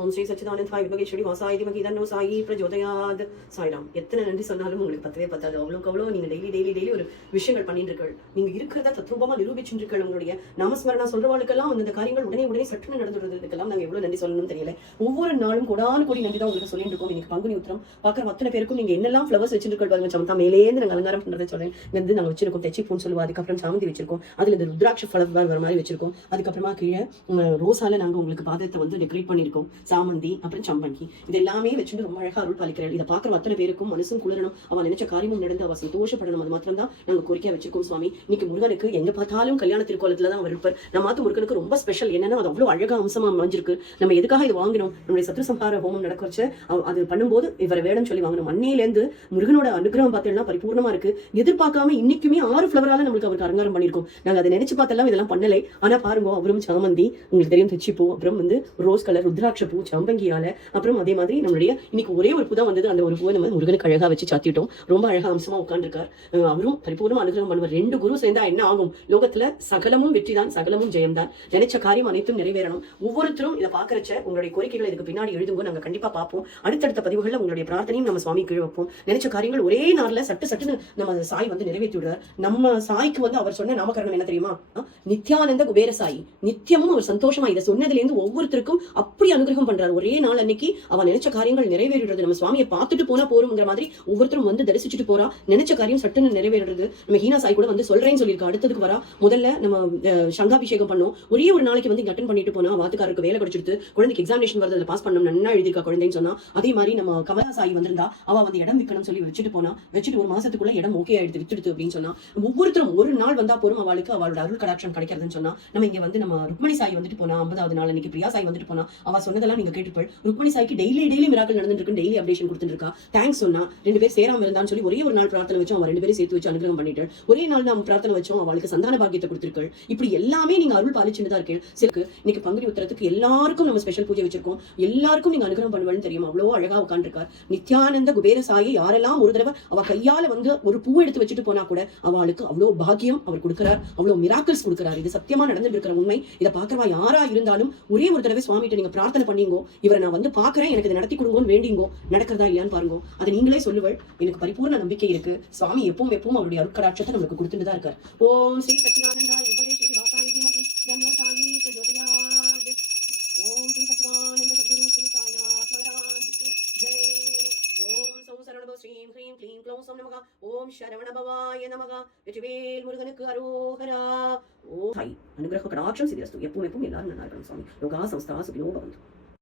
ஓம் ஸ்ரீ சச்சிதானந்த சாய் விபகேஸ்வரி வாசாயி மகி தன்னோ சாயி பிரஜோதயாத் சாய்ராம். எத்தனை நன்றி சொன்னாலும் உங்களுக்கு பத்தவே பத்தாது. அவ்வளோ நீங்க டெய்லி ஒரு விஷயங்கள் பண்ணிட்டு இருக்கீங்க. நீங்க இருக்கிறத தத்ரூபமா நிரூபிச்சுட்டு உங்களுடைய நாமஸ்மரணா சொல்றவாளுக்கெல்லாம் அந்த காரியங்கள் உடனே சட்டுன்னு நடந்துடுறது. இதுக்கெல்லாம் நாங்க எவ்வளவு நன்றி சொல்லணும்னு தெரியல. ஒவ்வொரு நாளும் கோடி நன்றி தான் உங்களுக்கு சொல்லிட்டு இருக்கோம். இன்னைக்கு பங்குனி உத்திரம் பாக்குற அத்தனை பேருக்கும் நீங்க என்னெல்லாம் ஃபிளவர்ஸ் வச்சிருக்கீங்க பாருங்க. சமத்தா மேலேந்து நாங்க அலங்காரம் பண்றதை சொல்றேன். வந்து நாங்க வச்சிருக்கோம் தெச்சி பூன்னு சொல்லுவோம். அதுக்கப்புறம் சாமந்தி வச்சிருக்கோம். அதுல இந்த ருத்ராட்ச ஃபிளவர் வர மாதிரி வச்சிருக்கோம். அதுக்கப்புறமா கீழே ரோசால நாங்க உங்களுக்கு பாதத்தை வந்து டெக்கரேட் பண்ணிருக்கோம். சாமந்தி அப்புறம் சம்பங்கி இது எல்லாமே வச்சுட்டு ரொம்ப அழகா அருள் பாலிக்கிறாள். இதை பாக்குற அத்தனை பேருக்கும் மனசும் குளிரணும், அவன் நினைச்ச காரியமும் நடந்து அவ சந்தோஷப்படணும். அது மாத்திரம் தான் நாங்க கோரிக்கையா வச்சிருக்கோம். சுவாமி இன்னைக்கு முருகனுக்கு எங்க பார்த்தாலும் கல்யாண திருக்கோலத்துல தான் அவர் இருப்பார். நம்ம மாத்து முருகனுக்கு ரொம்ப ஸ்பெஷல் என்னன்னா அது அவ்வளவு அழகா அம்சமா அமைஞ்சிருக்கு. நம்ம எதுக்காக இது வாங்கினோம், நம்முடைய சத்ரு சம்ஹார ஹோமம் நடக்க வச்சு அது பண்ணும்போது இவரை வேணும்னு சொல்லி வாங்கணும். அன்னையிலேருந்து முருகனோட அனுகிரகம் பார்த்தீங்கன்னா பரிபூர்ணமா இருக்கு. எதிர்பார்க்காம இன்னைக்குமே 6 ஃபிளவரால நம்மளுக்கு அவருக்கு அலங்காரம் பண்ணிருக்கோம். நாங்க அதை நினைச்சு பார்த்தெல்லாம் இதெல்லாம் பண்ணலை. ஆனா பாருங்க அவரும் சாமந்தி உங்களுக்கு தெரியும் தெச்சி பூ, அப்புறம் வந்து ரோஸ் கலர் ருத்ராட்ச பூ சம்பங்கியால, அப்புறம் அதே மாதிரி நம்மளுடைய இன்னைக்கு ஒரே ஒரு பூ தான் வந்தது. அந்த ஒரு பூவை நம்ம முருகனுக்கு அழகா வச்சு சாத்திட்டோம். ரொம்ப அழகா அம்சமா உட்காந்துருக்கார். அவரும் பரிபூர்ணமா அனுகிரகம் பண்ணுவார். 2 குரு சேர்ந்தா என்ன ஆகும், லோகத்துல சகலமும் வெற்றி தான், சகலமும் ஜெயம் தான். நினைச்ச காரியம் அனைத்தும் நிறைவேறணும். ஒவ்வொருத்தரும் இதை பாக்குறச்ச உங்களுடைய கோரிக்கைகளை இதுக்கு பின்னாடி எழுதுங்க, நாங்க கண்டிப்பா பார்ப்போம். அடுத்தடுத்த பதிவுகள்ல உங்களுடைய பிரார்த்தனையும் நம்ம சுவாமி கீழ் வைப்போம். நினைச்ச காரியங்கள் ஒரே நாள்ல சட்டுன்னு நம்ம சாய் வந்து நிறைவேற்றி விடுறார். நம்ம சாய்க்கு வந்து அவர் சொன்ன நாமகரணம் என்ன தெரியுமா, நித்யானந்த குபேர சாயி. நித்தியமும் அவர் சந்தோஷமா இதை சொன்னதுல இருந்து ஒவ்வொருத்தருக்கும் அப்படி அனுகிரகம் பண்றாரு. ஒரே நாள் அன்னைக்கு அவன் நினைச்ச காரியங்கள் நிறைவேறுறது. நம்ம சுவாமியை பார்த்துட்டு போனா போறோம்ங்கிற மாதிரி ஒவ்வொருத்தரும் வந்து தரிசிச்சுட்டு போறா. நினைச்ச காரியம் சட்டுன்னு நிறைவேறுறது. நம்ம ஹீனா சாய் கூட வந்து சொல்றேன்னு சொல்லியிருக்கா. அடுத்ததுக்கு வரா. முதல்ல நம்ம சங்காபிஷேகம் பண்ணோம். ஒரே ஒரு நாளைக்கு வந்து அட்டன் பண்ணிட்டு போனா வாத்துக்காரருக்கு வேலை கிடைச்சிட்டு குழந்தைக்கு எக்ஸாமினேஷன் வரதுல பாஸ் பண்ணணும், நன்னா எழுதிருக்கா குழந்தைன்னு சொன்னா. அதே மாதிரி நம்ம கமலா சாய் வந்திருந்தா அவ வந்து இடம் விற்கணும்னு சொல்லி வச்சுட்டு போனா. வச்சுட்டு ஒரு மாசத்துக்குள்ள இடம் ஓகே ஆயிடுத்து வித்துடுத்து அப்படின்னு சொன்னா. ஒவ்வொருத்தரும் ஒரு நாள் வந்தா போறோம் அவளுக்கு அவளோட அருள் கடாட்சம் கிடைக்கிறதுன்னு சொன்னா. நம்ம இங்க வந்து நம்ம ருக்மணி சாய் வந்துட்டு போனா 50வது நாள் அன்னைக்கு பிரியா சாய் வந்துட்டு போனா. அவ சொன்னதெல்லாம் நீங்க கேட்டுப்போம். ருக்மணி சாய்க்கு டெய்லி மிராக்கள் நடந்துட்டு இருக்கு. டெய்லி அப்டேஷன் கொடுத்துட்டு இருக்கா. தேங்க்ஸ் சொன்னா 2 பேர் சேராம இருந்தான்னு சொல்லி ஒரே ஒரு நாள் பிரார்த்தனை வச்சோம். அவ 2 பேரும் சேர்த்து வச்சு அனுகிரகம் பண்ணிட்டு ஒரே நாள் நம்ம பிரார்த்தனை வச்சோம். அவளுக்கு சந்தான பாக்கியத்தை கொடுத்திருக்கள். இப்படி எல்லாமே நீங்க அருள் பாலிச்சுட்டு தான் இருக்கேன். சிலருக்கு இன்னைக்கு பங்குனி உத்திரத்துக்கு எல்லாருக்கும் நம்ம ஸ்பெஷல் பூஜை வச்சிருக்கோம். எல்லாருக்கும் நீங்க அனுகிரகம் பண்ணுவேன்னு தெரியும். அவ்வளவு அழகா உட்காந்துருக்கார். நித்யானந்த குபேர சாயை யாரெல்லாம் ஒரு தடவை அவ கையால வந்து ஒரு பூ எடுத்து வச்சுட்டு போனா கூட அவளுக்கு அவ்வளவு பாக்கியம் அவர் கொடுக்கிறார். அவ்வளவு மிராக்கிள்ஸ் கொடுக்கிறார். இது சத்தியமா நடந்துட்டு இருக்கிற உண்மை. இதை பாக்குறவா யாரா இருந்தாலும் ஒரே ஒரு தடவை சுவாமிகிட்ட நீங்க பிரார்த்தனை பண்ணீங்கோ, இவரை நான் வந்து பாக்குறேன், எனக்கு இதை நடத்தி கொடுங்கன்னு வேண்டிங்கோ, நடக்கிறதா இல்லையான்னு பாருங்க. அதை நீங்களே சொல்லுவள். எனக்கு பரிபூர்ண நம்பிக்கை இருக்கு. சுவாமி எப்பவும் அவருடைய அருட்கடாட்சத்தை நமக்கு கொடுத்துட்டு தான் இருக்கார். ஓம் ஸ்ரீ சச்சிதானந்த விபகேஸ்வரி வாசாயி மகி தன்னோ சாயி பிரஜோதயாத். ஓம் ஸ்ரீ சச்சிதானந்த சத்குரு ஸ்ரீ சாய்நாத் மகாராஜ் கி ஜெய். ஓம் சௌ சரவணபவ ஸ்ரீம் ஹ்ரீம் க்ளீம் க்ளௌம் சௌ நமக. ஓம் சரவணபவாய நமக. வெற்றிவேல் முருகனுக்கு அரோகரா. ஓம் சாய் அனுகிரக கடாட்சம் சித்திரஸ்து. எப்பவும் எல்லாரும் நல்லா இருக்கணும். சுவாமி யோகா சம்ஸ்தா சுகினோ பவந்து.